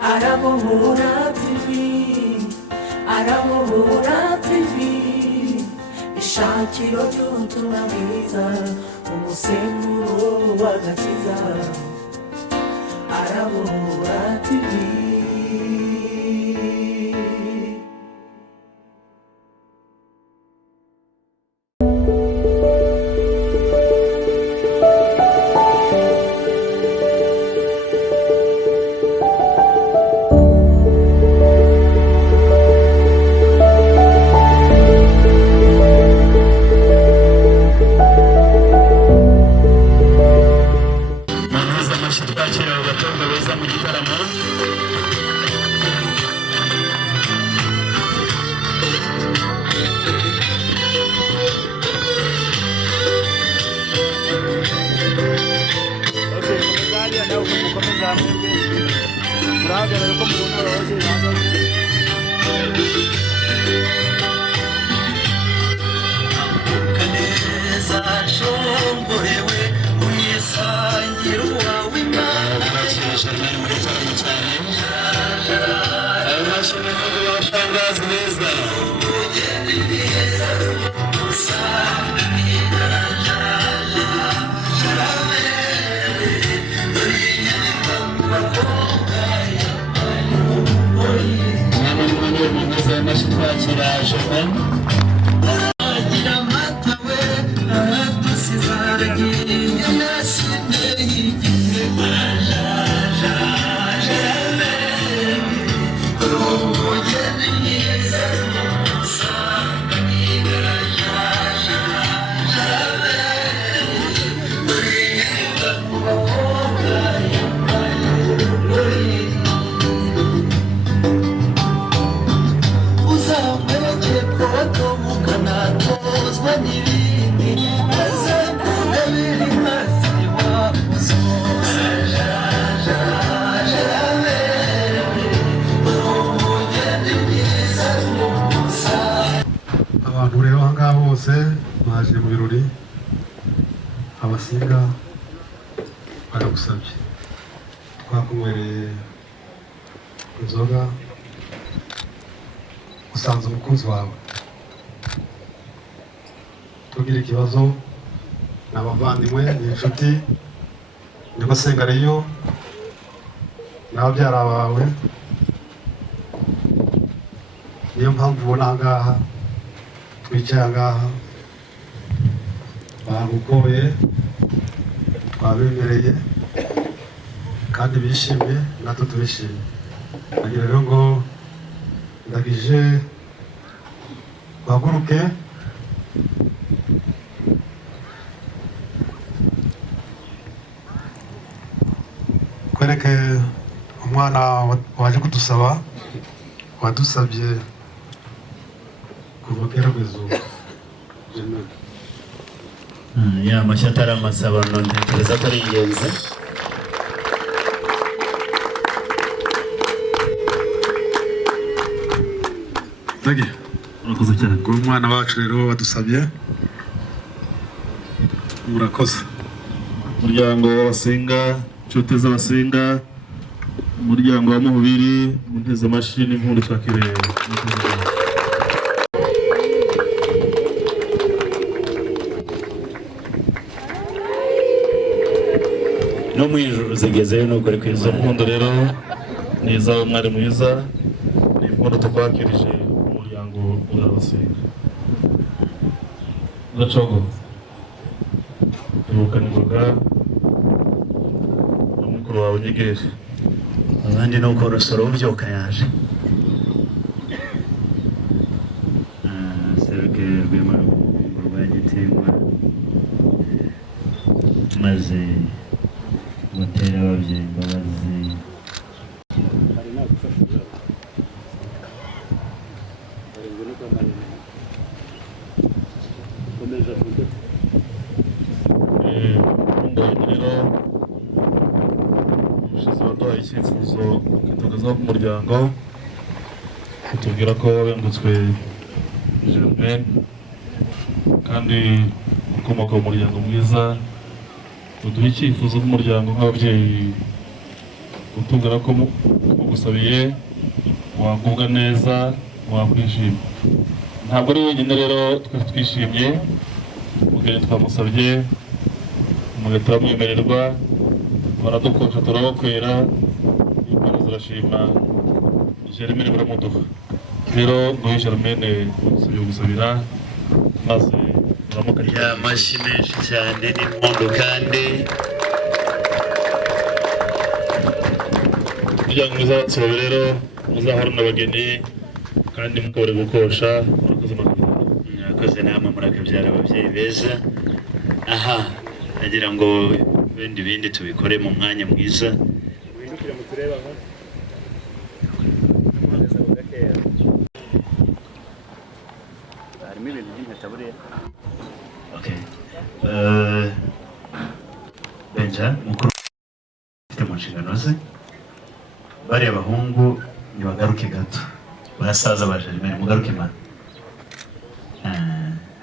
Arabohora TV, Arabohora TV, ishakiro ry'ubutumwa bwiza, umusemburo w'agakiza. Arabohora TV. Germain. Abantu rero ahangaha bose baje mu birori, abasinga baragusabye, twakunywereye inzoga, usanze umukunzi wawe, tugira ikibazo n'abavandimwe n'inshuti, ndimo senga Nayo n'ababyara bawe, niyo mpamvu ubona ahangaha twicaye ahangaha, bagukoye twabemereye kandi bishimye, natwe tubishimye. Nagira rero ngo ndagije bahaguruke kwereke umwana waje kudusaba, wadusabye kuva kera kwizuba. Germain. Ya mashya atari amasabano, ntekereza ko ari ingenzi. Urakoze cyane. Umwana wacu rero wadusabye, murakoze. Umuryango w'abasenga, inshuti z'abasenga, umuryango wa Muhubiri, munteze amashyi n'impundu twakiriye. No mu ijuru zigezeyo nuko ari kwiza impundu rero ni iz'aho mwari mwiza, ni impundu tukwakirije umuryango w'abasenga. Gacogo tubukana ingoga n'umukuru wawe Nyegeri, abandi nuko rusoro ubyuka yaje. Seruke rw'Imana rwa Gitimwa, maze gutera ababyeyi imbabazi. Umushize waduhaye icyifuzo ukitugezaho ku muryango, utubwira ko wengutswe Germain kandi ukomoka mu muryango mwiza. Uduha icyifuzo nk'umuryango nk'ababyeyi utubwira ko mugusabiye wagubwa neza wakwishima. Ntabwo ari wenyine rero twishimye, mugeni twamusabye mugeni turamwemererwa, baradukosha turabakwera, Imana zirashima, Germain baramuduha. Rero nguyu Germain tugiye gusabira maze ya mashyi menshi cyane n'impundu kandi kugira ngo muzatsiro rero muzahora n'abageni kandi mukabure gukosha. murakoze namwe murakabyara ababyeyi beza. Aha nagira ngo bindi tubikore mu mwanya mwiza. Benja mukuru ufite mu nshingano ze, bariya bahungu nibagaruke gato, barasaza ba Germain mugaruke mana.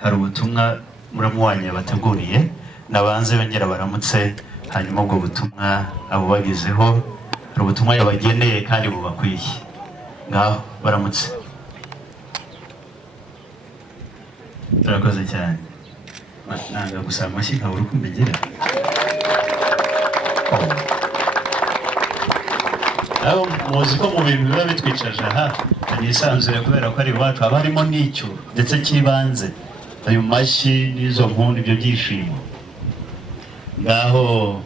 Hari ubutumwa muramuwanya bateguriye, nabanze bongera baramutse, hanyuma ubwo butumwa abo bagezeho, hari ubutumwa yabageneye kandi bubakwiye. Ngaho baramutse. Turakoze cyane. Nanga gusa amashyi nkawe uri kumbigira. Aho muzi ko mu bintu biba bitwicaje aha nisanzure kubera ko ari iwacu haba harimo n'icyo ndetse cy'ibanze, ayo mashyi n'izo mpundu ibyo byishimo. Ngaho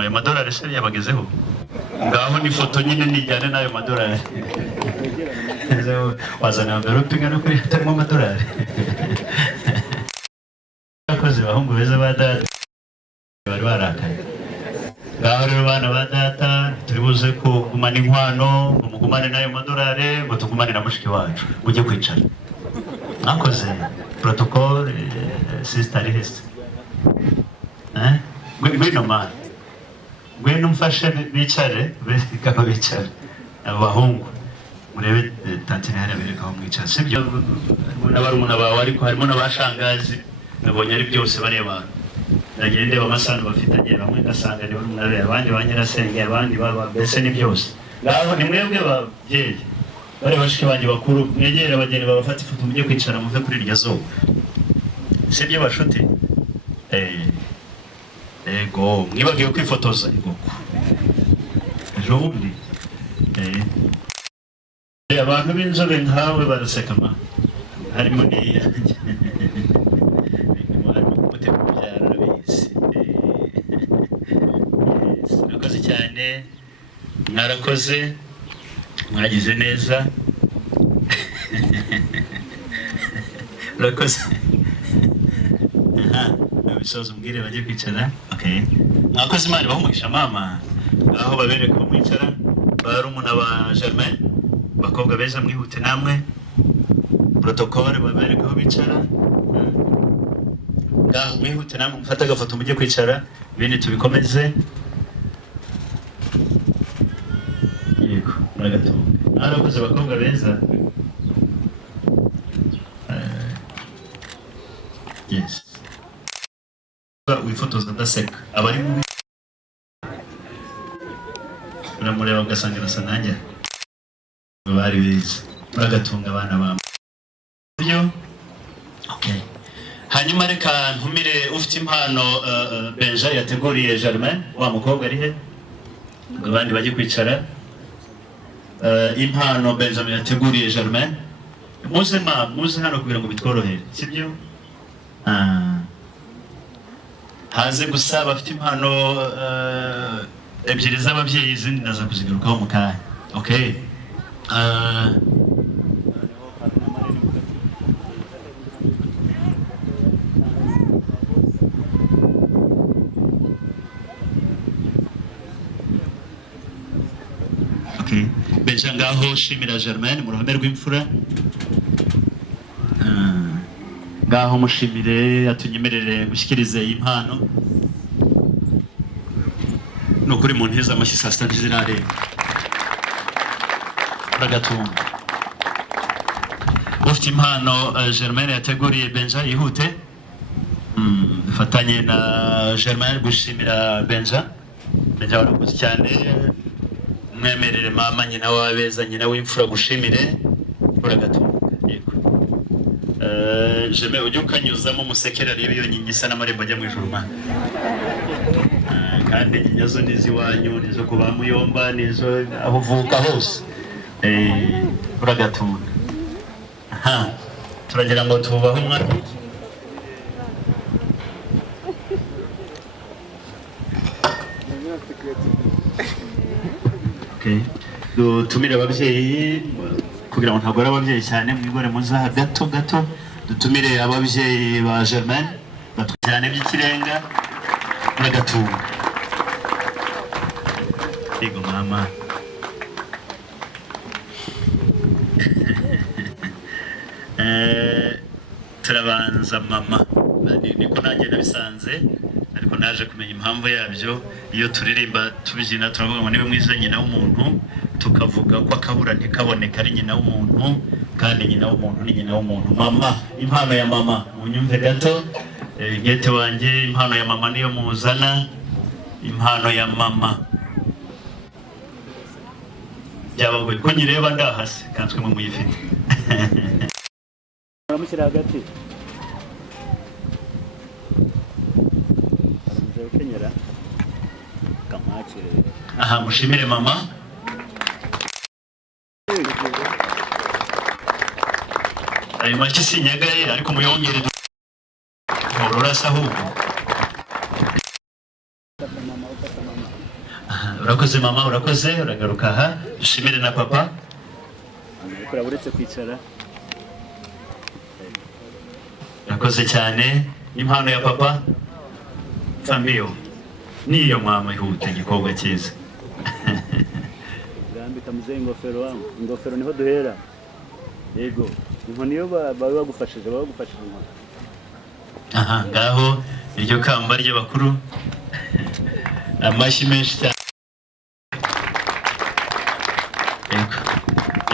ayo madolari se yabagezeho, ngaho n'ifoto nyine nijyane n'ayo madolari. Wazana envelope ingana kuri hatarimo amadolari. Abakozi bahungu beza ba data bari barakaye. Ngaho rero bana ba data turi buze kugumana inkwano, ngo mugumane n'ayo madolari, ngo tugumane na mushiki wacu, mujye kwicara. Mwakoze protocol sister Hester. Ngwino mana, ngwino mfashe bicare, bekaba bicare abahungu. Murebe tantine hariya bereka aho mwicara, sibyo? N'abarumuna bawe ariko harimo n'abashangazi, nabonye ari byose bareba. Nagiye ndeba amasano bafitanye, bamwe ngasanga ni barumuna be, abandi ba nyirasenge, abandi baba mbese ni byose. Ngaho ni mwebwe babyeyi bari bashiki banjye bakuru, mwegere abageni babafata ifoto mujye kwicara muve kuri iryo zuba, sibyo bashuti? Ego mwibagiwe kwifotoza igoko ejo bundi. Abantu b'inzobe nkawe baraseka ma, harimo n'iyanjye. Murakoze cyane, mwarakoze, mwagize neza. Murakoze. Nabisoza umbwire bajye kwicara. Okay. Mwakoze, Imana bahumugisha mama. Aho babereka ko mwicara, barumuna ba Germain, bakobwa beza mwihute namwe. Protocol babereka aho bicara. Ngaho mwihute namwe mufata agafoto mujye kwicara, ibindi tubikomeze. Yego, muragatunga. Narakoze bakobwa beza. Yes. Wifotoza ndaseka. Abari mu uramureba ugasanga nasa nanjye. Bari beza. Muragatunga abana bamwe. Byo? Okay. Hanyuma reka ntumire ufite impano Benja yateguriye Germain, wa mukobwa ari he? Abandi bajye kwicara. Impano Benjamin yateguriye Germain. Muze hano kugira ngo bitworohere, sibyo? Haze gusa bafite impano ebyiri z'ababyeyi, izindi naza kuzigarukaho mu kanya. Okay? Okay. Benja ngaho shimira Germain mu ruhame rw'imfura. Ngaho mushimire atunyemerere gushyikirize iyi mpano. Nukuri mu nteza amashyi saa sita ntizirareba. Uragatunga. Ufite impano Germain yateguriye Benja, yihute. Fatanye na Germain gushimira Benja Ndaje warakoze cyane mwemerere mama nyina wabeza nyina w'imfura gushimire uragatunga yego Germain ujye ukanyuzamo musekera rebe iyo nyinyi isa n'amarembo ajya mu ijuru ma kandi nyazo niziwanyu nizo kuba muyomba nizo aho uvuka hose uragatunga turagira ngo tubaho umwana dutumire ababyeyi kugira ngo ntagore ababyeyi cyane mwigore muzaha gato dutumire ababyeyi ba Germain batujyane by'ikirenga uragatunga yego mama turabanza mama niko nanjye nabisanze ariko naje kumenya impamvu yabyo iyo turirimba tubyina turavuga ngo niwe mwiza nyina w'umuntu tukavuga ko akabura ntikaboneka ari nyina w'umuntu kandi nyina w'umuntu ni nyina w'umuntu mama impano ya mama munyumve gato gete wanjye impano ya mama niyo muzana impano ya mama byabagoye ko nyireba ndahase kanswe mu muyifite aramushyira hagati kenyera kamwakire aha mushimire mama ayo make sinyagaye ariko muyongere urasa ahubwo urakoze mama urakoze uragaruka aha dushimire na papa uretse kwicara urakoze cyane impano ya papa Famiyo niyo mama ihute gikorwa cyiza gambita muzeyi ingofero wangu ingofero niho duhera yego inkoni yo bagufashije inkoni aha ngaho iryo kamba ry'abakuru amashyi menshi cyane yego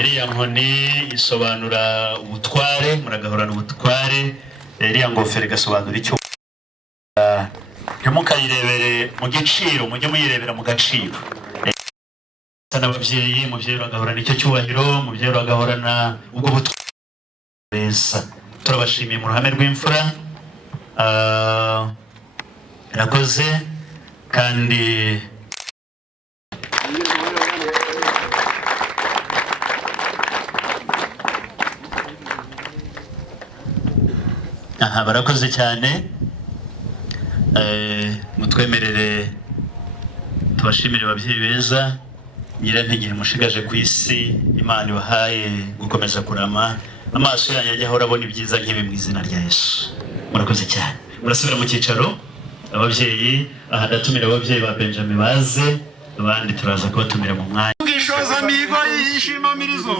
iriya nkoni isobanura ubutware muragahorana ubutware iriya ngofero igasobanura icyo ntimukayirebere mu giciro mujye muyirebera mu gaciro n'ababyeyi mubyeyi bagahorana icyo cyubahiro mubyeyi bagahorana ubwo butware beza turabashimiye mu ruhame rw'imfura irakoze kandi aha barakoze cyane mutwemerere tubashimire ababyeyi beza nyirantegire mushigaje ku isi Imana ibahaye gukomeza kurama amaso yanyu ajya ahora abona ibyiza nk'ibi mu izina rya Yesu murakoze cyane murasubira mu cyicaro ababyeyi aha ndatumira ababyeyi ba Benjamin baze abandi turaza kubatumira mu mwanya ubwishoza migo yishimamirizo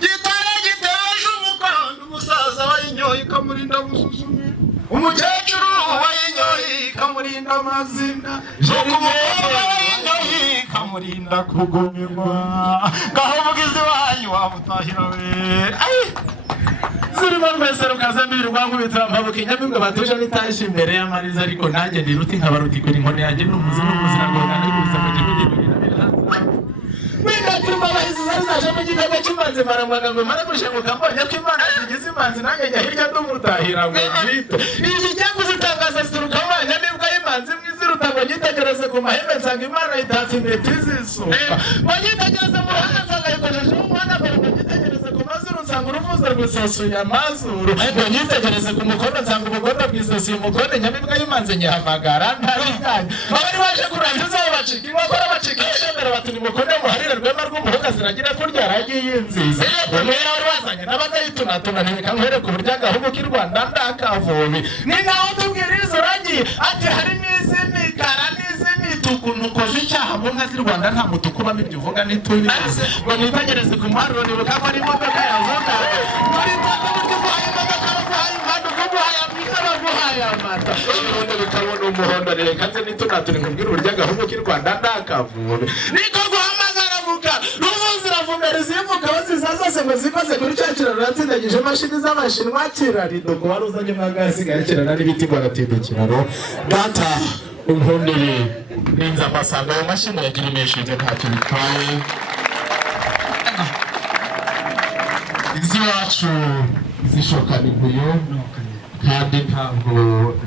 gitara giteje umukondo umusaza wayinyoye ikamurinda gusuzumira umukecuru wayinyoye ikamurinda amazina umukobwa wayinyoye ikamurinda kugumirwa ngaho mugizi wanyu wamutahira we zirimo rwese rukazambira rwankubitira mpabuka inyamibwa batuje nitaje imbere y'amariza ariko nanjye ndiruti nkabaruti kuri inkoni yanjye n'umuzima n'ubuziragoga n'iguza mu gihugu Winatuma bahizi zaje mu gitego cy'umanzi maramwaga ngo maramushenguka mbonye ko Imana zigize imanzi nanjye njya hirya ndumutahira ngo bwite iki cyakuzitangaza zituruka abanya nibwo imanzi mwiziruta ngo nyitegereze ku mahembe nsanga Imana itatse impeta izisuka ngo nyitegereze mu ruhande nsanga yikojeje umwana ngo nyitegereze ku mazuru nsanga uruvuzo rwisasuye amazuru ngo nyitegereze ku mukono nsanga umukono bwisasuye umukono nyamibwa y'imanzi nyihamagara ntariganye abari baje kurangiza babacika inkokora bacika ishembera bati nimukono muharire rwema rw'umuhoga ziragira kurya aragiye nziza umwera wari wazanye n'abazayitunatuna ntibika nkwereka ku buryo agahugu k'i Rwanda ndakavubi ni naho tubwiriza uragiye ati harimo iz'imikara n'iz'imituku nukoze icyaha mu nka z'i Rwanda nta mutuku ubamo ibyo uvuga ntituri ngo nitegereze ku muharuro nibuka ko ari imodoka yavuga muri taka buryo uguhaye imodoka baguhaye umuhanda uguhaye amika baguhaye amata ubundi bikabona umuhondo reka nze nitunaturi nkubwire uburyo agahugu k'i Rwanda ndakavubi niko guhamagara muka ruvuziravumereza ivuga baziza zose ngo zikoze kuri cya kiraro yatsindagije imashini z'abashinwa kirarido ko wari uzanye mwagasigaye kirana n'ibiti ngo aratindukiraro data unkundire ninza amasanga ayo mashini yagirimesheje ntacyo bitwaye izi wacu zishokana imbuyo kandi ntabwo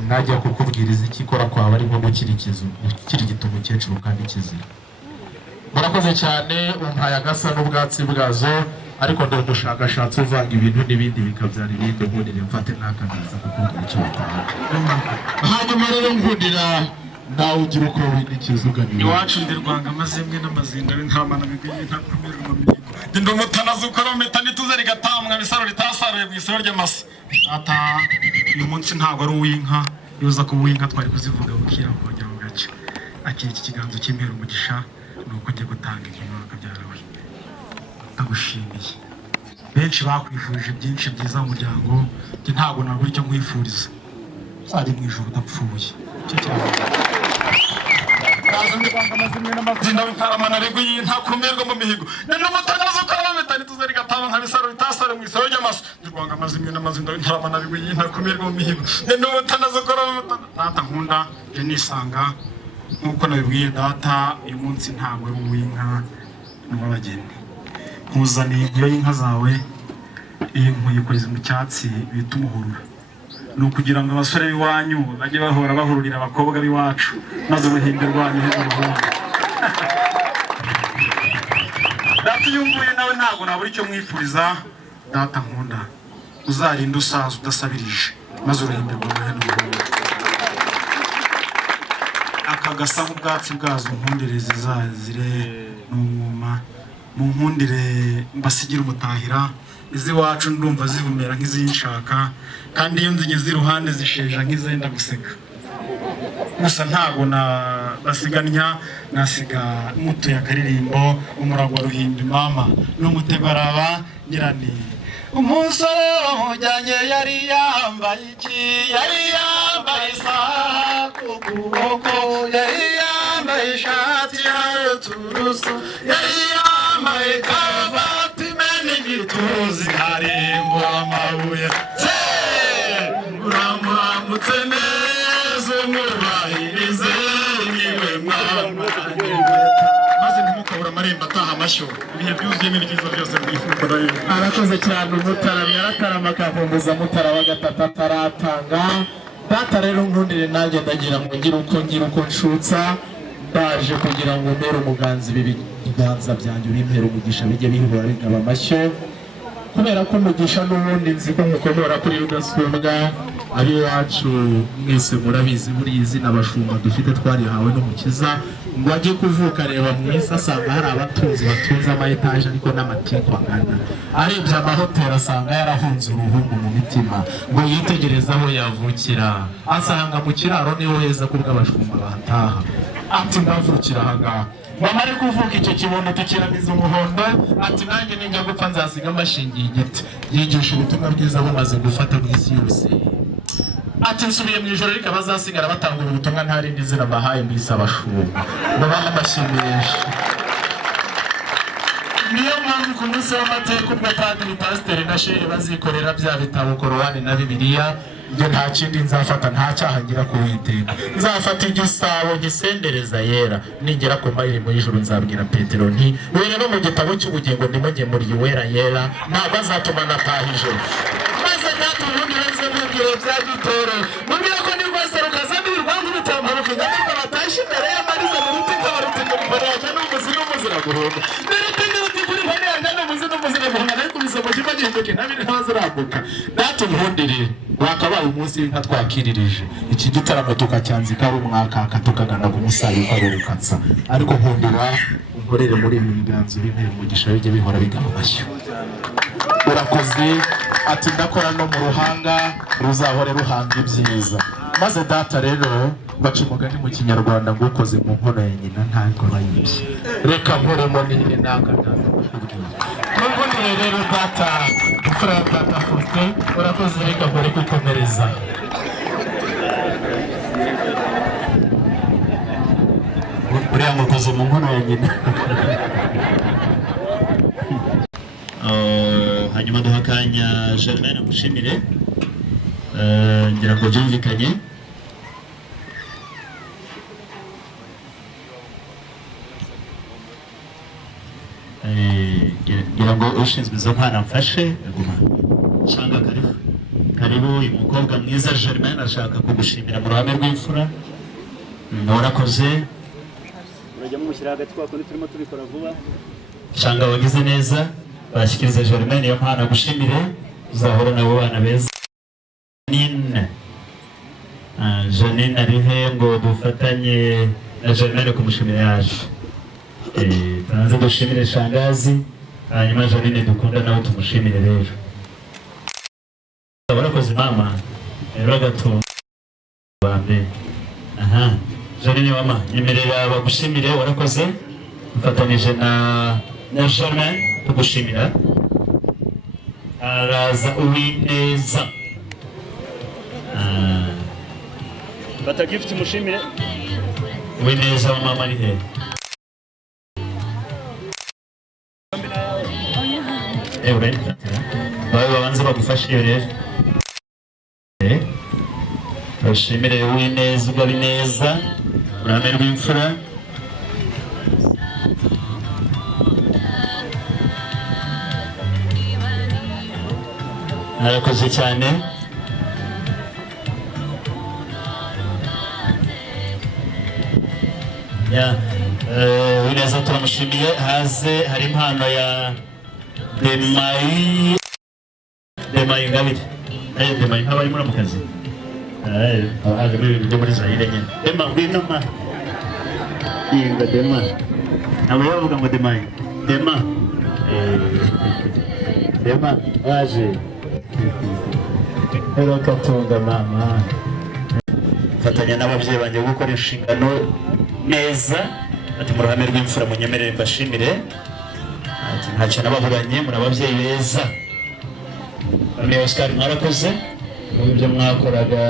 najya kukubwiriza iki ikora kwaba ari nko gukirigita umukecuru kandi kizira. Murakoze cyane umpaye agasa n'ubwatsi bwazo ariko ndo umushakashatsi uvanga ibintu n'ibindi bikabyara ibindi nkundire mfate n'akagaza kukubwira icyo bitanga. Hanyuma rero nkundira nawe ugira uko windikiza uganira iwacu ndi Rwanga amazimwe n'amazinda b'intamana bigiye ntakumira mu mihigo ndi umutanazi ukora meta nituze rigatamwa bisaro ritasaruye mu isoro ry'amase ata uyu munsi ntabwo ari uw'inka yoza ku uw'inka twari kuzivuga bukira kongera mu gace akiri iki kiganzo cy'impera umugisha nuko ngiye gutanga ikintu akabyarawe ndagushimiye benshi bakwifurije byinshi byiza mu muryango njye ntabwo nabura icyo nkwifuriza ari mu ijuru udapfuye cyo cyane Zina w'intaramana rego y'intakumirwa mu mihigo nani umutanazi ukora metani tuzari gataba nka bisaro bitasare mu isoro ry'amaso Rwanga amazimwe n'amazinda w'intaramana rego y'intakumirwa mu mihigo nani umutanazi ukora data nkunda je nisanga nkuko nabibwiye data uyu munsi ntabwo ari uw'inka n'abageni nkuzaniye inkuyo y'inka zawe iyi nkuye koze mu cyatsi bita umuhurura nukugira ngo abasore b'iwanyu bajye bahora bahururira abakobwa b'iwacu maze ubuhimbe rwanyu h'uruhunga data uyumbuye nawe ntabwo nabura icyo mwifuriza data nkunda uzarinda usaza udasabirije maze uruhimbe rwawe h'uruhunga aka gasa nk'ubwatsi bwazo nkundire zizazire n'umwuma mu nkundire mbasigira umutahira izi wacu ndumva zivumera nk'izinshaka kandi iyo nzigeze iruhande zisheja nk'izenda guseka gusa ntabwo basiganya nasiga muto yakaririmbo umurago wa ruhimbi mama n'umutebaraba nyirani umusore wamujyanye yari yambaye iki yari yambaye isaha ku kuboko yari yambaye ishati y'uturusu yari yambaye karuvati n'igituzi harimo amabuye uramutse neza umwubahirize niwe mwana maze ntimukabura amarembo ataha amashyo ibihe byuzuyemo ibyiza byose mwifuza arakoze cyane umutarami yaratarama akakumbuza mutara wa gatatu ataratanga data rero nkundire nanjye ndagira ngo ngira uko nshutsa ndaje kugira ngo mbere umuganzi ibiganza byanjye bimpera umugisha bijye bihura bigaba amashyo kubera ko umugisha n'ubundi nzi ko mukomora kuri rudasumbwa ari iwacu mwese murabizi buriya izina abashumba dufite twarihawe n'umukiza ngo ajye kuvuka areba mu isi asanga hari abatunzi batunze amayetaje ariko n'amatiku angana arebye amahoteli asanga yarahunze uruhungu mu mitima ngo yitegereze aho yavukira asanga mu kiraro niho heza kubw'abashumba bahataha ati ndavukira ahangaha bamare kuvuka icyo kibondo tukiramiza umuhondo ati nanjye ninjya gupfa nzasiga amashingiye igiti yigisha ubutumwa bwiza bumaze gufata mu isi yose ati nsubiye mu ijoro rikaba bazasigara batangura ubutumwa nta rindi zina bahaye mu isi abashumba babaha amashyimisha niyo mpamvu ku munsi w'amateka ubwo padiri pasiteri na shehe bazikorera bya bitabo korowani na bibiliya ibyo nta kindi nzafata nta cyaha ngira ku Uwiteka nzafata igisabo ngisendereza yera ningera ku mayirimo y'ijuru nzabwira Petero nti wera no mu gitabo cy'ubugingo ndimugemuriye uwera yera ntabwo azatuma nataha ijoro maze data ubundi wese mubwire bya gitoro mubwire ko nirwaseruka zambirwa nk'urutamburuka ingamirwa batashye imbere y'amariza mu ruti kabarutinga mbere yaje n'umuzi n'umuzira guhunga data umuhundire wakabaye umunsi w'inka twakiririje iki gitaramo tukacyanzika ari umwakaka tukagana ku musayi uko arurukatsa ariko nkundira unkorere muri ibi biganza bimpera umugisha bijye bihora bigaba amashyo urakoze ati ndakora no mu ruhanga ruzahore ruhanga ibyiza maze data rero baca umugani mu kinyarwanda ngo ukoze mu nkono ya nyina ntabwo bayibye reka nkoremo nire nangataza kukubwira nubwo niwe rero data imfura ya data Faustin urakoze reka nkore gukomereza uriya mukoze mu nkono ya nyina hanyuma duha akanya Germain amushimire ngira ngo byumvikanye ngira ngo ushinzwe izo mpano mfashe guma cyangwa karibu uyu mukobwa mwiza Germain ashaka kugushimira mu ruhame rw'imfura murakoze urajya mumushyira hagati kwa kundi turimo tubikora vuba cyangwa wagize neza bashyikiriza Germain iyo mpano agushimire uzahora nabo bana beza Janine arihe ngo dufatanye na Germain kumushimira yacu turanze dushimire shangazi hanyuma Janine dukunda nawe tumushimire rero warakoze mama rero gato bambe Janine mama nyemerera bagushimire warakoze mfatanije na Germain tugushimira araza uwineza batagifite mushimire uwineza wa mama ari he urayifata bawe babanze bagufashe iyo rero bashimire uwineza ugabe neza urame rw'imfura arakoze cyane Uwineza turamushimiye haze hari impano ya Demayi ngabire Demayi nk'abari muri mu kazi abahagamo ibintu byo muri Zaire nyine Dema ngwino ma yinga Dema ntabwo bavuga ngo Demayi Dema waje rero katunga mama fatanya n'ababyeyi banjye gukora inshingano neza ati mu ruhame rw'imfura munyemerere mbashimire ati ntacyo nababuranye muri ababyeyi beza Nayo Oscar mwarakoze ibyo mwakoraga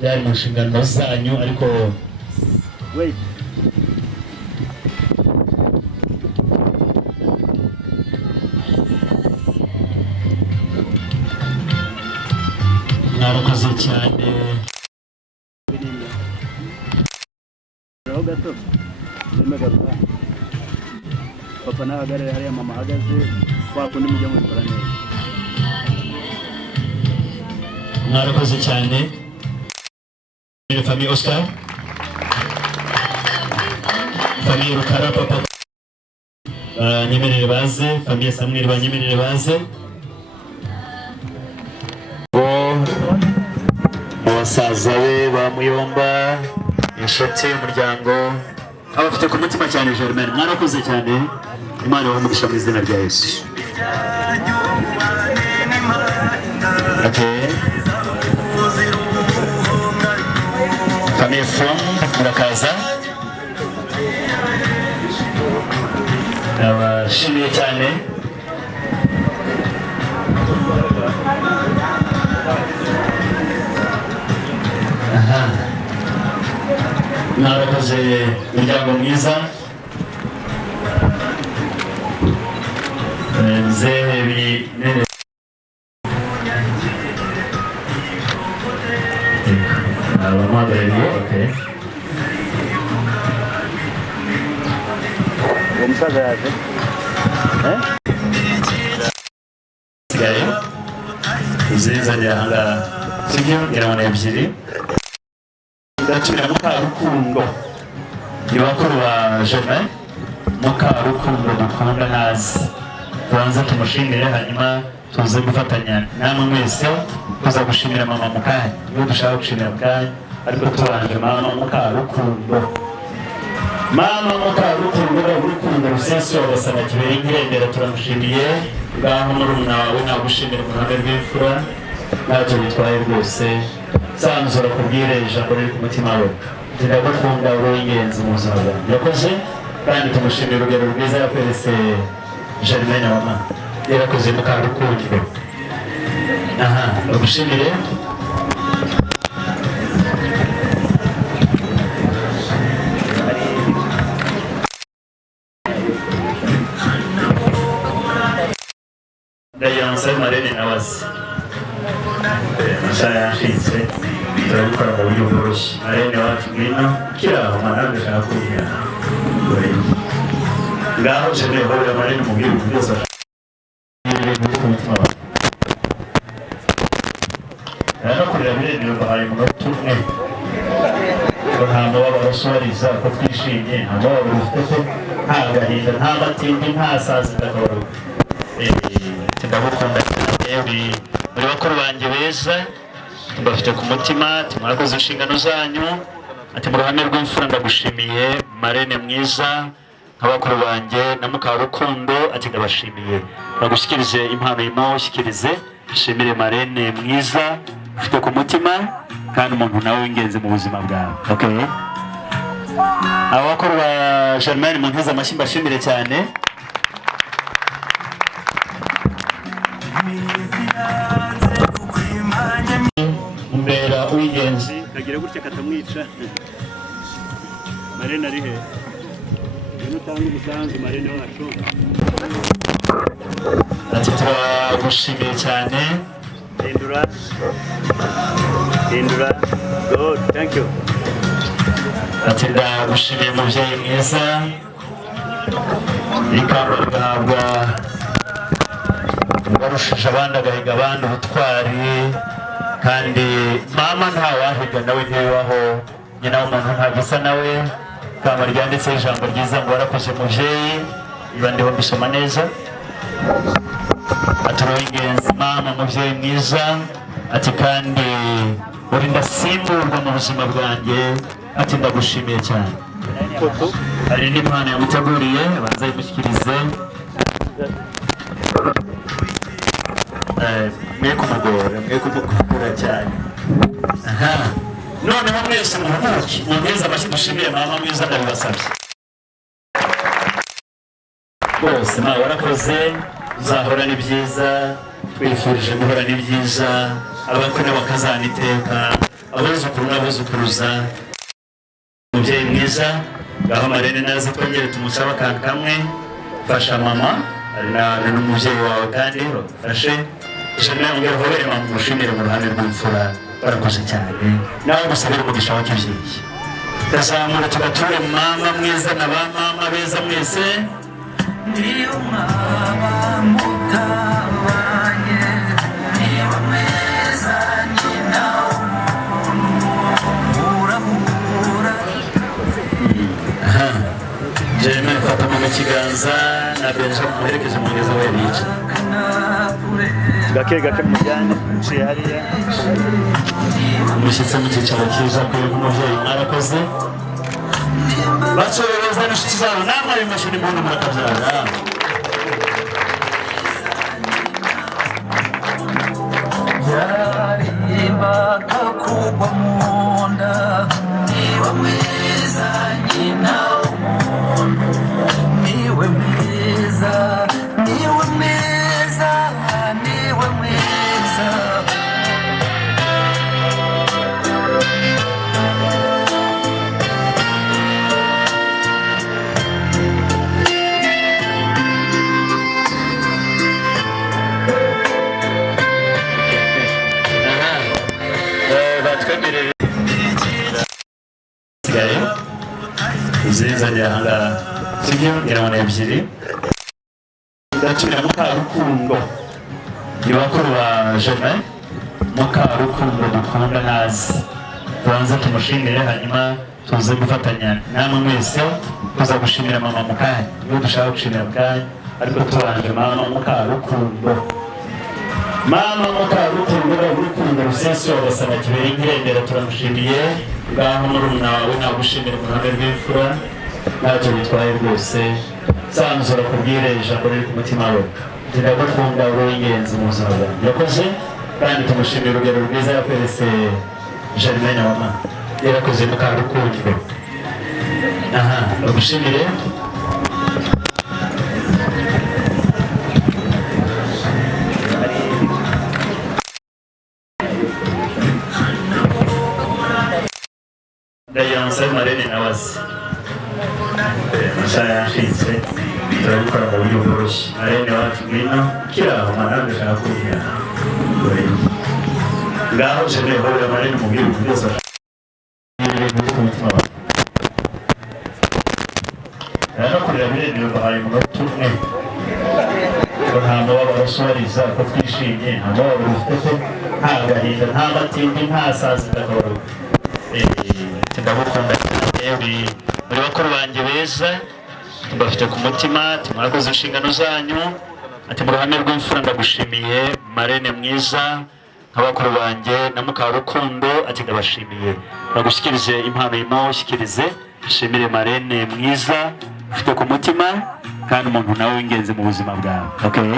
byari mu nshingano zanyu ariko mwarakoze cyane gato papa nahagarare hariya mama ahagaze kwa kundi mujya mukora neza mwarakoze cyane famille Oscar famille Rukara papa nyemerere baze famille Samuel banyemerere baze basaza be ba Muyomba inshuti y'umuryango abafite ku mutima cyane Germain mwarakoze cyane Imana ibahe mu izina rya Yesu famille from murakaza abashimiye cyane mwarakoze umuryango mwiza mzehe binene abamwagarariye uwo musaza yaje sigaye uzizanira ahangaha sibyo ngira ngo ni ebyiri ndatumira mukarukundo ni bakuru ba Germain mukarukundo dukunda nazi tubanza tumushimire hanyuma tuze gufatanya namwe mwese kuza gushimira mama mukanya iyo dushaka gushimira mukanya ariko tubanje mama mukarukundo urukundo rusesuye agasana kibera inkirembera turamushimiye ngaho murumuna wawe nagushimira mu ruhame rw'imfura ntacyo bitwaye rwose sanzura kubwire ijambo riri ku mutima we ndagukunda uri ingenzi mu buzima bwawe yakoze kandi tumushimira urugero rwiza yakweretse Germain mama yarakoze mukarukundo bagushimire ndayanse marene nabazi mashara yashitse turabikora mu buryo bworoshye marene wacu ngwino kiraho mana ndashaka kugira ngaho Germain horera Marene mu bw'ibihugu byose biri ku mutima wawe. Rero kurira biremera bahaye mu gatumwe ko nta mubabaro usubariza ko twishimye, nta mubabaro ufite, nta gahinda, nta matindi, nta sazi ndakabaro. Ndagukunda cyane, muri bakuru banjye beza, tubafite ku mutima, mwakoze inshingano zanyu. Ati mu ruhame rw'imfura ndagushimiye Marene mwiza, nk'abakuru banjye na mukarukundo, ati ndabashimiye. Bagushyikirize impano y'imawushyikirize, shimire Marene mwiza ufite ku mutima kandi umuntu nawe w'ingenzi mu buzima bwawe. Okay, abakuru ba Germain mu nteze amashyi mbashimire cyane. Mbera uw'ingenzi kagira gutya katamwica. Marene ari he? Utanga umusanzu Marene wacu. Ati turagushimiye cyane. Hindura. Good, thank you. Ati ndagushimiye mubyeyi mwiza. Ikamba rigahabwa uwarushije abandi agahiga abandi ubutwari, kandi mama ntawahiga nawe ntibibaho, nyina w'umuntu ntagisa nawe. Ikamba ryanditseho ijambo ryiza ngo warakoze mubyeyi, iba ndiho mbisoma neza. Ati uri ingenzi mama mubyeyi mwiza, ati kandi uri ndasimburwa mu buzima bwanjye, ati ndagushimiye cyane. Hari n'impano yamuteguriye abanza yimushyikirize. Mwe kumugora cyane. Aha, noneho mwese muhuke muheze amashyi dushimiye mama mwiza ndabibasabye bose. Nawe warakoze, uzahora ni byiza, twifurije guhora ni byiza, abakwe n'abakazana iteka, abuzukuru n'abuzukuruza. Mubyeyi mwiza, ngaho Marene naze twongere tumusaba akantu kamwe. Fasha mama n'umubyeyi wawe kandi bagufashe. Germain ongera uhobere mama umushimire mu ruhame rw'imfura, barakoze cyane. Nawe musabire umugisha w'akibyeyi. Tuzamura tugature mama mwiza na ba mama beza mwese. Niyo mama mutabanye, niyo mwiza nyina urahura. Germain fata mu kiganza na Benjamin muherekeze mugeza we bica. Gake mujyane uciye hariya. Umushyitsi mu cyicaro cyiza kuri umubyeyi mwarakoze. Basoreza n'inshuti zabo namwe ayo mashini mbona murakabyara. Yarimbaga kugwa mu nda, niwe mwiza nyina w'umuntu, niwe mwiza, niwe mwiza, niwe mwiza. Uzizanye ahangaha sibyo ngira ngo ebyiri. Ndatumira mukarukundo ni bakuru ba Germain. Mukarukundo dukunda nazi, tubanza tumushimire hanyuma tuze gufatanya namwe mwese tuza gushimira mama mukanya. Iyo dushaka gushimira mukanya ariko tubanje mama mukarukundo. Mama mukarukundo urukundo rusesuye agasaba kibera inkirembera turamushimiye. Ngaho murumuna wawe nagushimira mu ruhame rw'imfura, ntacyo bitwaye rwose. Sanzura kubwire ijambo riri ku mutima we, ndagukunda uri uw'ingenzi mu buzima bwawe. Yakoze kandi tumushimira urugero rwiza yakweretse Germain na mama, yarakoze mukarukundo. Aha, bagushimire. Ndayanse Marene nawazi mashaya yashinzwe, turabikora mu buryo bworoshye. Marene wacu ngwino kiraho mwana ndashaka kumenya. Ngaho Germain horera Marene mu bw'ibihugu byose biri ku mutima wawe. no kurira biremewe bahaye umunota umwe ngo nta mubabaro usobariza ko twishimye, nta mubabaro ufite ko nta gahinda, nta matindi, nta sazi ndakabaro. Ndagukunda cyane, muri bakuru banjye beza mbafite ku mutima, murakoze inshingano zanyu. Ati mu ruhame rw'imfura ndagushimiye marene mwiza nk'abakuru banjye na mukarukundo, ati ndabashimiye. Bagushyikirize impano y'imawushyikirize, ashimire marene mwiza ufite ku mutima kandi umuntu nawe w'ingenzi mu buzima bwawe. Okay,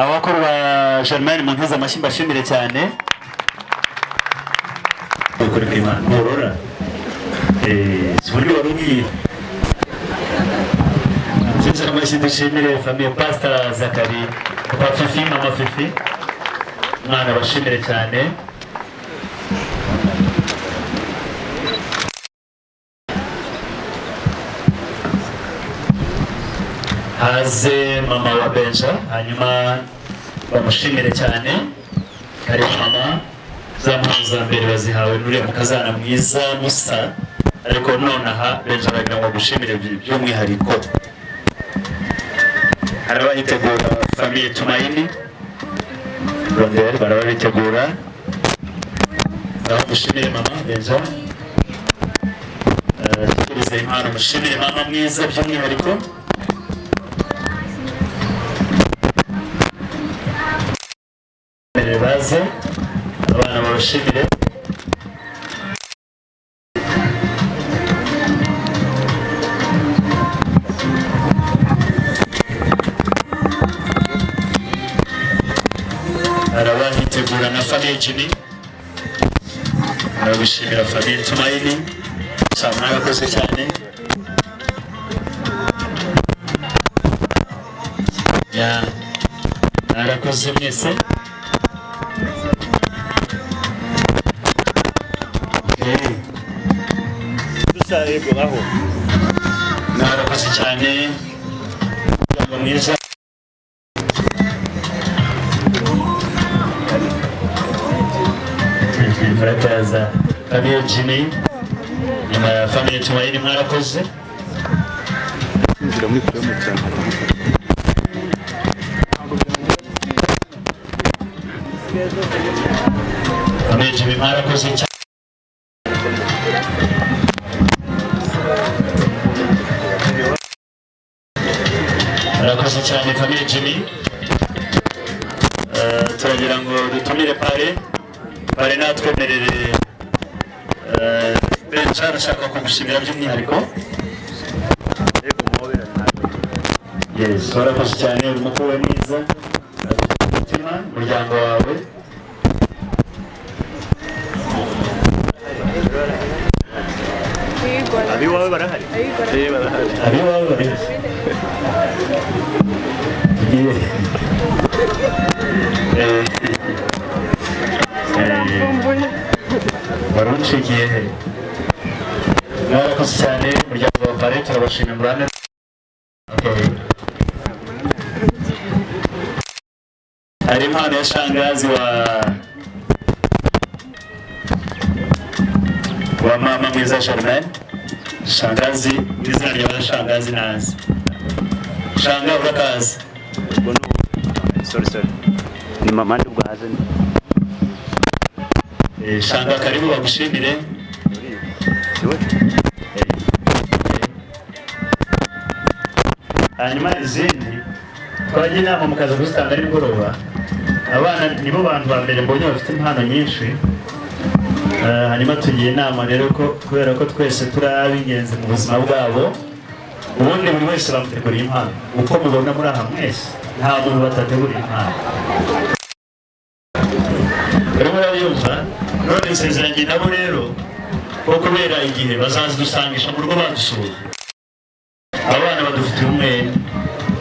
abakuru ba Germain mu nteze amashyi mbashimire cyane. Ukuri kw'Imana ntorora siburi warugiye sinzi amashyi dushimire famille Pastor Zakari, Papa Fifi, Mama Fifi, mwana bashimire cyane. Haze mama wa Benja, hanyuma bamushimire cyane. Kari mama za mpamvu za mbere bazihawe n'uriya mukazana mwiza Musa, ariko nonaha Benja aragira ngo gushimire by'umwihariko. Harabayitegura famille Tumaini Rondel, barabayitegura. Mushimire mama Benja, tukirize impano, mushimire mama mwiza by'umwihariko. Baze abana babashimire. Arabahitegura na famille Jimmy, arabishimira famille Tumaini cyane, mwakoze cyane. Ya arakoze mwese. Narakoze cyane ngo mwiza. Murakaza famille Jimmy nyuma ya famille Tumaini, mwarakoze. Famille Jimmy mwarakoze cyane. Murakoze cyane famille Jimmy. Turagira ngo dutumire pare natwemerere. Benja arashaka kugushimira by'umwihariko. Yes, murakoze cyane, uri mukuru mwiza, umutima umuryango wawe. Abiwawe barahari? Abiwawe barahari. Warunshikiye he? Mwarakoze cyane umuryango wa pare, turabashimira murane. Hari impano ya shangazi wa mama mwiza Germain. Shangazi izina rya shangazi nazi. Shanga urakazi. Sorry. Ni mama ndi bwahaze. Shanga karibu bagushimire. Hanyuma izindi twagiye inama mukaza kuzitanga nimugoroba. Abana nibo bantu ba mbere mbonye bafite impano nyinshi. Hanyuma tugiye inama rero ko kubera ko twese turi ab'ingenzi mu buzima bwabo, ubundi buri wese bamuteguriye impano. Uko mubona muri aha mwese nta muntu batateguriye impano. Rero murabiyumva, none nsezeranye nabo rero ko kubera igihe bazazidusangisha mu rugo badusura. Abana badufitiye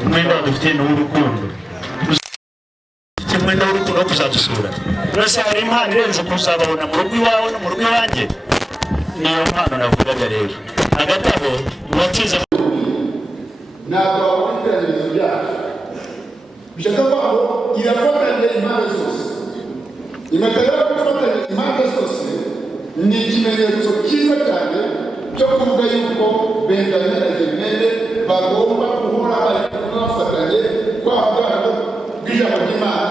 umwenda badufitiye n'urukundo. Dufite umwenda w'urukundo wo kuzadusura. Uretse hari impano irenze kuzababona mu rugo iwawe no mu rugo iwanjye. Niyo mpano navugaga rero. Hagati aho ubatiza ntabwo wakurikiranyiriza ibyacu. Bishaka ko aho irafatanya impande zose. Impeta yo gufatanya impande zose ni ikimenyetso cyiza cyane cyo kuvuga yuko Benjamin bagomba guhora bari bafatanye kwa bwana bw'ijambo ry'Imana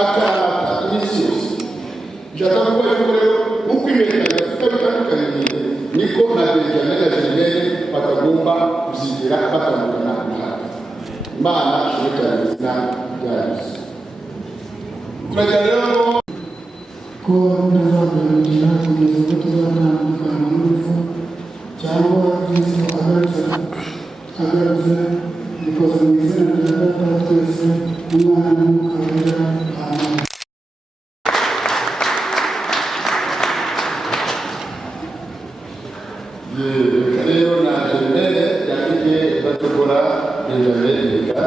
akaramata iminsi yose. Nshaka kuvuga yuko rero uko imirimo bitandukanye niko na Germain na Germain batagomba kuzigira batandukana n'ahandi. Imana ishimwe izina rya Yesu. Turajya rero ko ntazabwira kugeza ubwo tuzatandukana n'urupfu cyangwa Yesu agarutse bikoze mu izina rya Data twese n'Umwana n'umwuka wera. Amen. rero na Germain yandike batogora Germain reka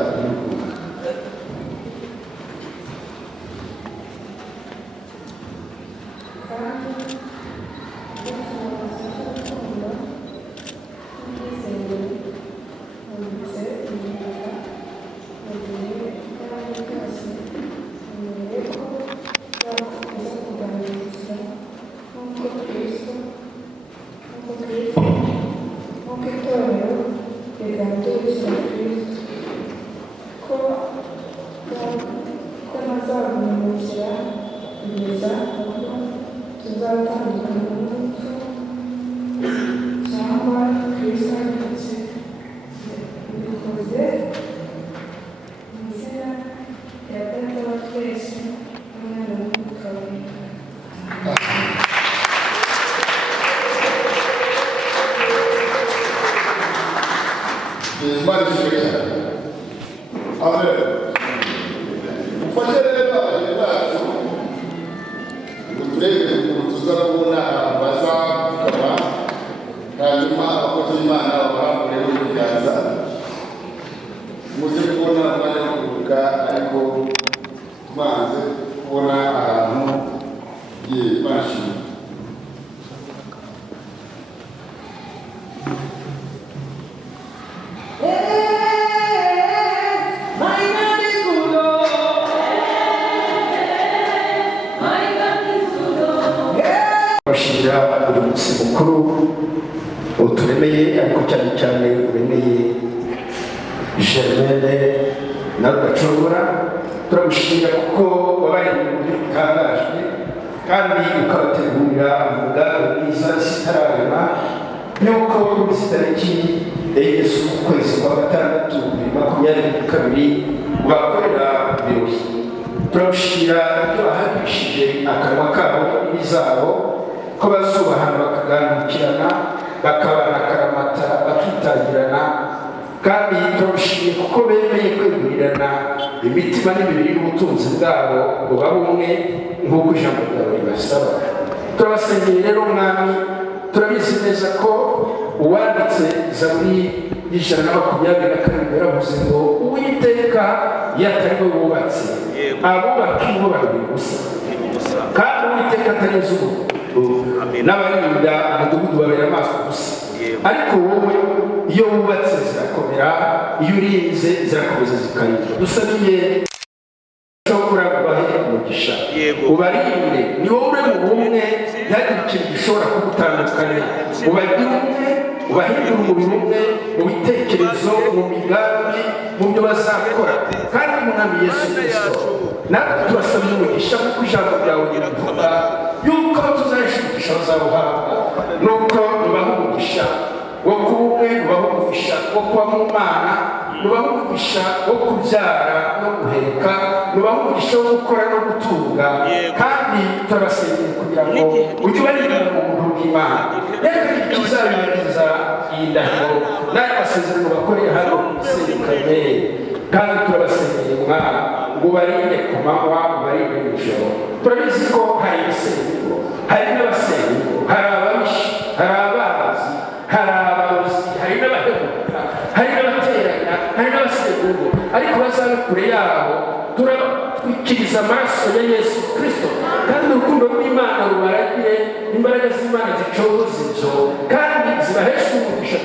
uturemeye ariko cyane cyane uremeye Germain na RUDACOGORA. Turagushimira kuko wabaye mu buryo butangaje kandi ukabategurira umugambi mwiza sitararema nuko kuri tariki y'Yesu ukwezi kwa gatandatu 2022 bakorera ibirori. Turagushimira ibyo bahagishije akanwa kabo n'ibizabo ko bazubahana bakaganukirana bakabana akaramata bakitangirana kandi turagushimiye kuko bemeye kwegurirana imitima n'imibiri n'ubutunzi bwabo ngo babe umwe nk'uko ijambo ryawe ribasaba. Turabasengeye rero Mwami, turabizi neza ko uwanditse Zaburi 122 yaravuze ngo Uwiteka yatari we wubatse abubaka ingo babiri gusa kandi Uwiteka atanyuze n'abarinda umudugudu babera amaso gusa, ariko wowe iyo wubatse zirakomera, iyo urinze zirakomeza zikarinda. Dusabiye cyokora bahe umugisha ubarinde, ni wowe uri mu bumwe ntihagire ikintu gishobora kugutandukanya. Ubagire umwe, ubahindure umubiri umwe mu bitekerezo, mu migambi, mu byo bazakora. Kandi Umwami Yesu Cg natwe tubasabye umugisha kuko ijambo ryawe rivuga yuko tuzayishukisha bazabuhabwa, nuko nubaha umugisha wo kuba umwe, nubaha umugisha wo kuba mu Mana, nubaha umugisha wo kubyara no guheka, nubaha umugisha wo gukora no gutunga. Kandi turabasengera kugira ngo ujye ubarinda mu buntu bw'Imana. Reka ikizabibariza iyi ndahiro n'ayo masezerano bakoreye hano muserekane, kandi turabasengeye Mwana ngo ubarinde ku manywa, ubarinde nijoro. Turabizi ko hari ibisengo, hari n'abasengo, hari ababishi, hari abazi, hari abarozi, hari n'abahemuka, hari n'abateranya, hari n'abasengo, ariko bazabe kure yabo. Turatwikiriza amaraso ya Yesu Kristo, kandi urukundo rw'Imana rubaragire, imbaraga z'Imana zicogoza ibyo kandi zibahesha umugisha.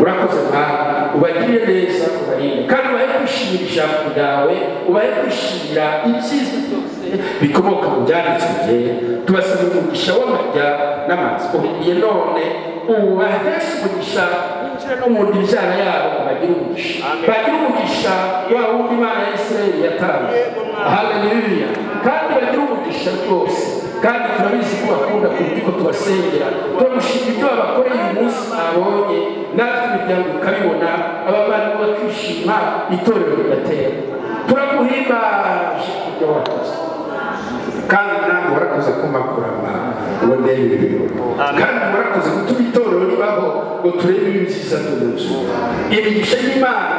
Urakoze Mwana, ubagirire neza, ubarinde kandi ubahe kwishimira ijambo ryawe, ubahe kwishimira ibyiza byose bikomoka mu byanditswe byera. Tubasaba umugisha w'amajya n'amazi uhiye none, ubaheshe umugisha bikira no mu ndyana yabo bagira umugisha bagira umugisha wa wundi Imana ya Isirayeli yatanze. Haleluya. Kandi bagira umugisha rwose, kandi turabizi ko bakunda kuko tubasengera turamushimira ibyo babakoreye uyu munsi abonye, natwe imiryango ikabibona, abantu bakishima, itorero rigatera. Turaguhimbaje ibyo wakoze, kandi namwe warakoze kumakurama uwo ndebere, kandi warakoze gutuma itorero ribaho ngo turebe ibyiza by'umunsi. Imigisha y'Imana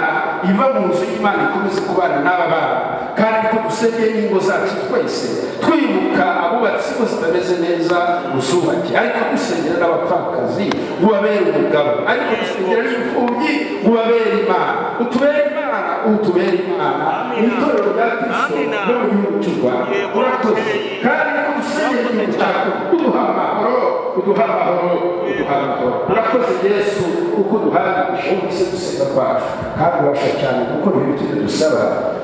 iva mu nzu y'Imana ikomeze kubana n'aba bana, kandi ko dusengeye n'ingo zacu twese twibuka abubatsi ko zitameze neza uzubake, ariko dusengera n'abapfakazi ubabere umugabo, ariko dusengera n'imfubyi ubabere Imana, utubere Imana, utubere Imana mu itorero rya Kristo no mu gihugu cy'u Rwanda. Urakoze, kandi ko dusengera n'umutako uduha amahoro, uduha amahoro, uduha amahoro. Urakoze Yesu kuko duhaye ubwise gusenga kwacu, kandi ubasha cyane gukora ibyo dusaba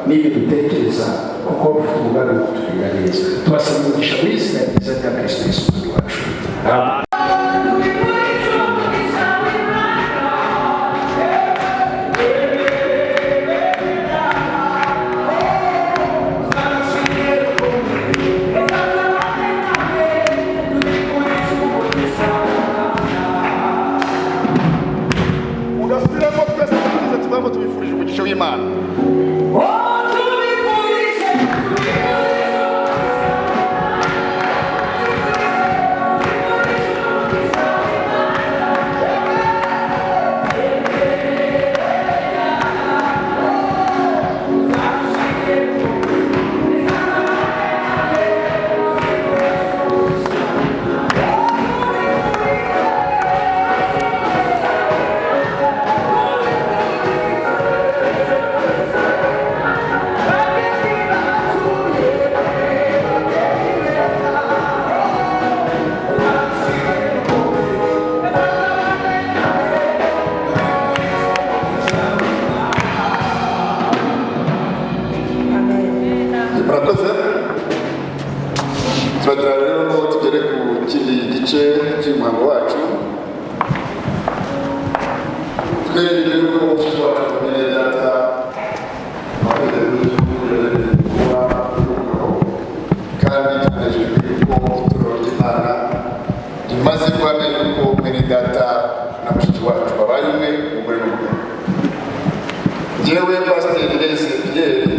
n'ibyo dutekereza, kuko umugambi wo kutugirira neza. Tubasaba umugisha mu izina ryiza rya Kristo Yesu umwami wacu. Amen. ugasubiramo twese tugize tuvamo tubifurije umugisha w'Imana. Murakoze. Turagira rero ngo tugere ku kindi gice cy'umuhango wacu. Twebwe rero umushyitsi wacu mbere data kandi tunejejwe yuko itorero ry'Imana rimaze kwamenya yuko mwene data na mushiki wacu babaye umwe umugore n'umugabo. Njyewe Pasiteri Pierre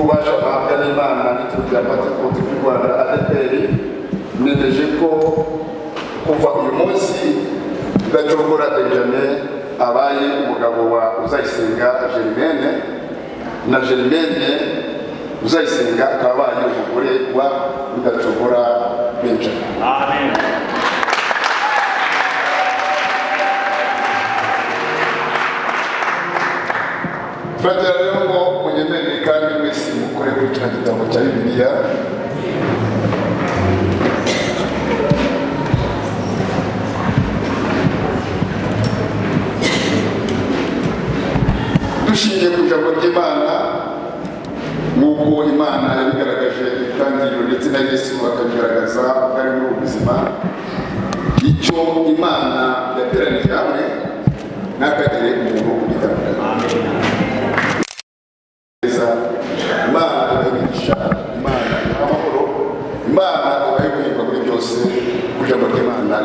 ubasha guhabwa n'Imana n'ituro rya Pentekote ry'u Rwanda ADPR, nemeje ko kuva uyu munsi RUDACOGORA Germain abaye umugabo wa UZAYISENGA Germain, na Germain UZAYISENGA akaba abaye umugore wa RUDACOGORA Benjamin. Amen. Turagira rero ngo munyemerere kandi mwese mukore kuri kino gitabo cya Bibiliya. Dushingiye ku ijambo ry'Imana nk'uko Imana yabigaragaje itangiriro ndetse na Yesu akabigaragaza ubwo ari muri ubu buzima, icyo Imana yateranije hamwe ntakagire umuntu ubitandukanya. Imana ibahigisha, Imana ibaha amahoro, Imana ibahe guhirwa muri byose, ijambo ry'Imana